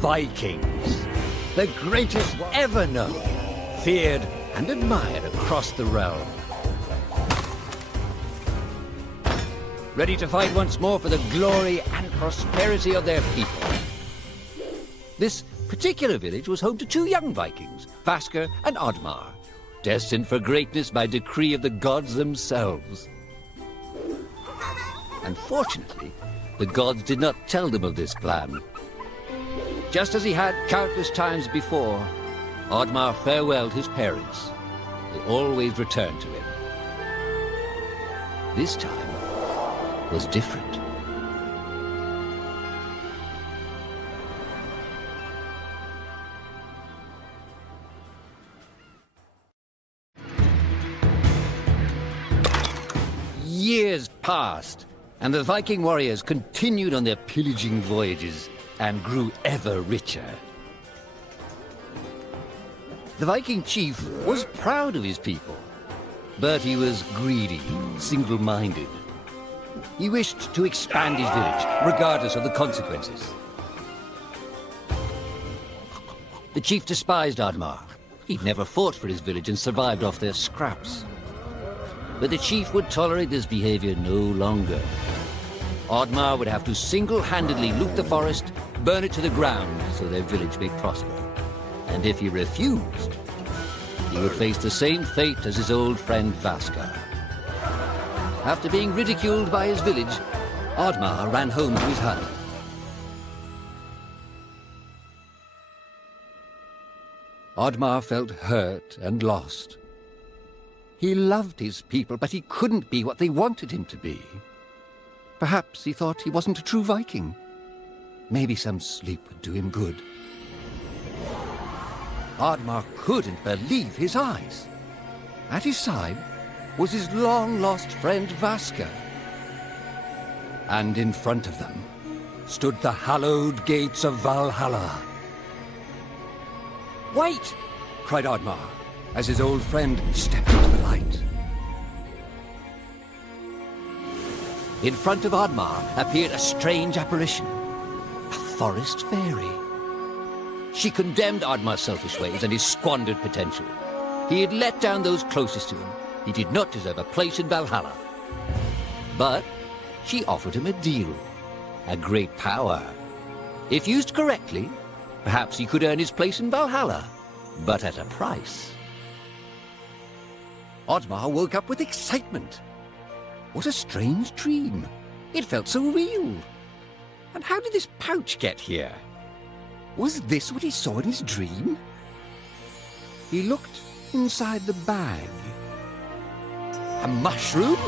Vikings, the greatest ever known, feared and admired across the realm. Ready to fight once more for the glory and prosperity of their people. This particular village was home to two young Vikings, Vasker and ODDMAR, destined for greatness by decree of the gods themselves. Unfortunately, the gods did not tell them of this plan. Just as he had countless times before, ODDMAR farewelled his parents. They always returned to him. This time was different. Years passed, and the Viking warriors continued on their pillaging voyages and grew ever richer. The Viking chief was proud of his people, but he was greedy, single-minded. He wished to expand his village, regardless of the consequences. The chief despised ODDMAR. He'd never fought for his village and survived off their scraps. But the chief would tolerate this behavior no longer. ODDMAR would have to single-handedly loot the forest, burn it to the ground so their village may prosper. And if he refused, he would face the same fate as his old friend Vasker. After being ridiculed by his village, ODDMAR ran home to his hut. ODDMAR felt hurt and lost. He loved his people, but he couldn't be what they wanted him to be. Perhaps he thought he wasn't a true Viking. Maybe some sleep would do him good. ODDMAR couldn't believe his eyes. At his side was his long-lost friend Vasker. And in front of them stood the hallowed gates of Valhalla. "Wait!" cried ODDMAR, as his old friend stepped into the light. In front of ODDMAR appeared a strange apparition, a forest fairy. She condemned ODDMAR's selfish ways and his squandered potential. He had let down those closest to him. He did not deserve a place in Valhalla. But she offered him a deal, a great power. If used correctly, perhaps he could earn his place in Valhalla, but at a price. ODDMAR woke up with excitement. What a strange dream. It felt so real. And how did this pouch get here? Was this what he saw in his dream? He looked inside the bag. A mushroom?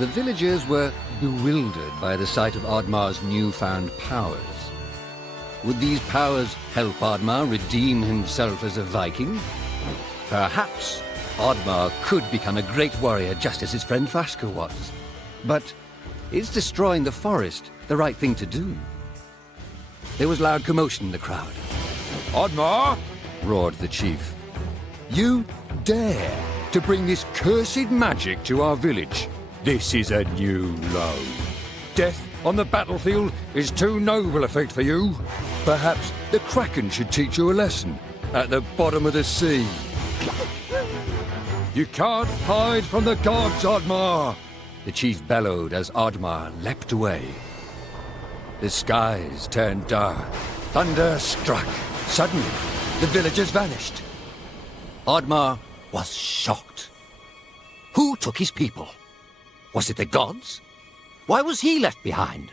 The villagers were bewildered by the sight of Oddmar's newfound powers. Would these powers help Oddmar redeem himself as a Viking? Perhaps Oddmar could become a great warrior just as his friend Vaska was. But is destroying the forest the right thing to do? There was loud commotion in the crowd. Oddmar! Roared the chief. You dare to bring this cursed magic to our village? This is a new low. Death on the battlefield is too noble a fate for you. Perhaps the Kraken should teach you a lesson at the bottom of the sea. You can't hide from the gods, Oddmar! The chief bellowed as Oddmar leapt away. The skies turned dark. Thunder struck. Suddenly, the villagers vanished. Oddmar was shocked. Who took his people? Was it the gods? Why was he left behind?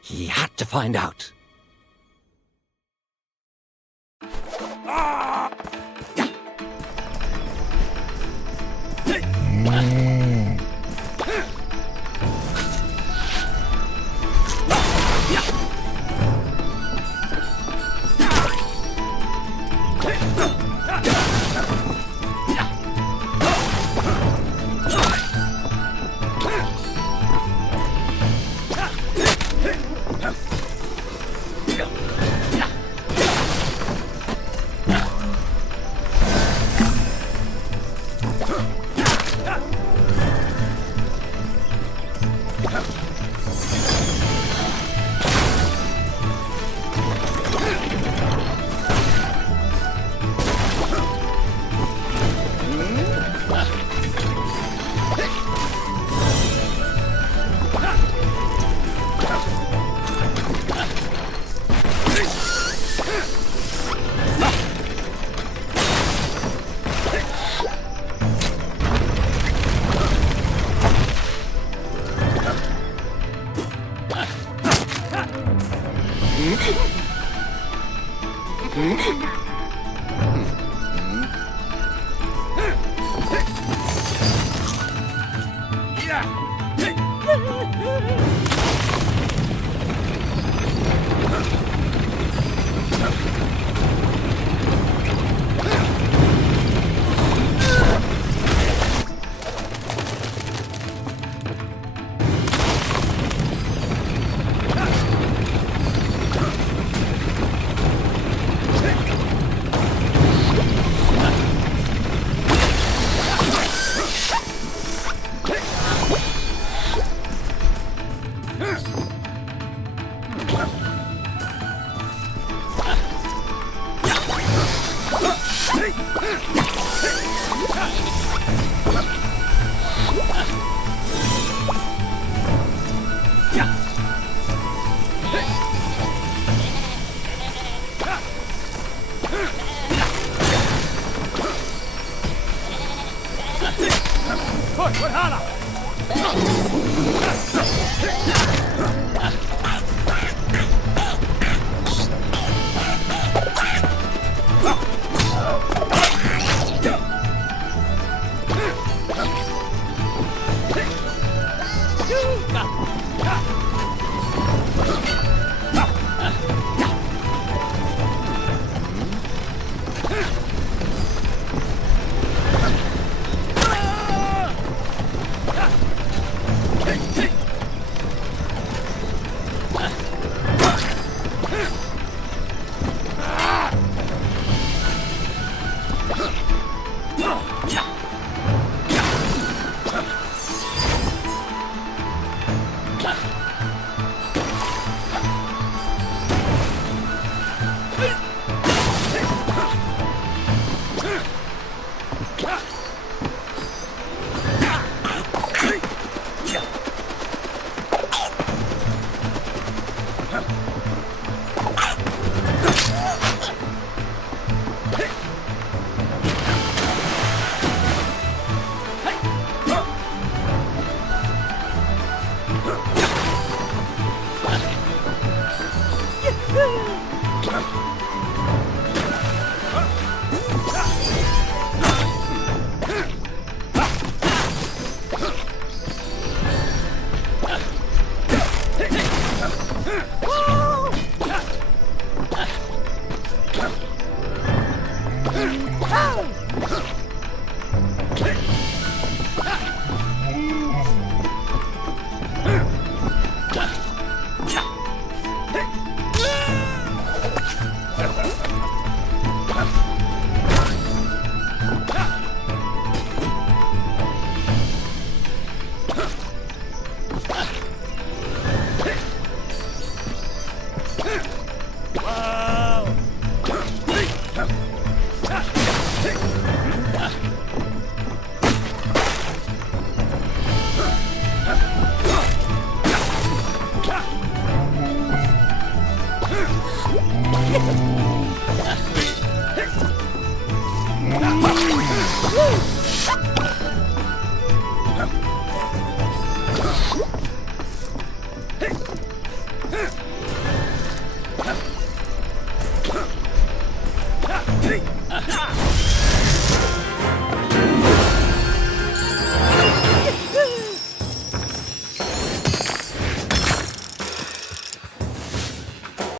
He had to find out. Ah!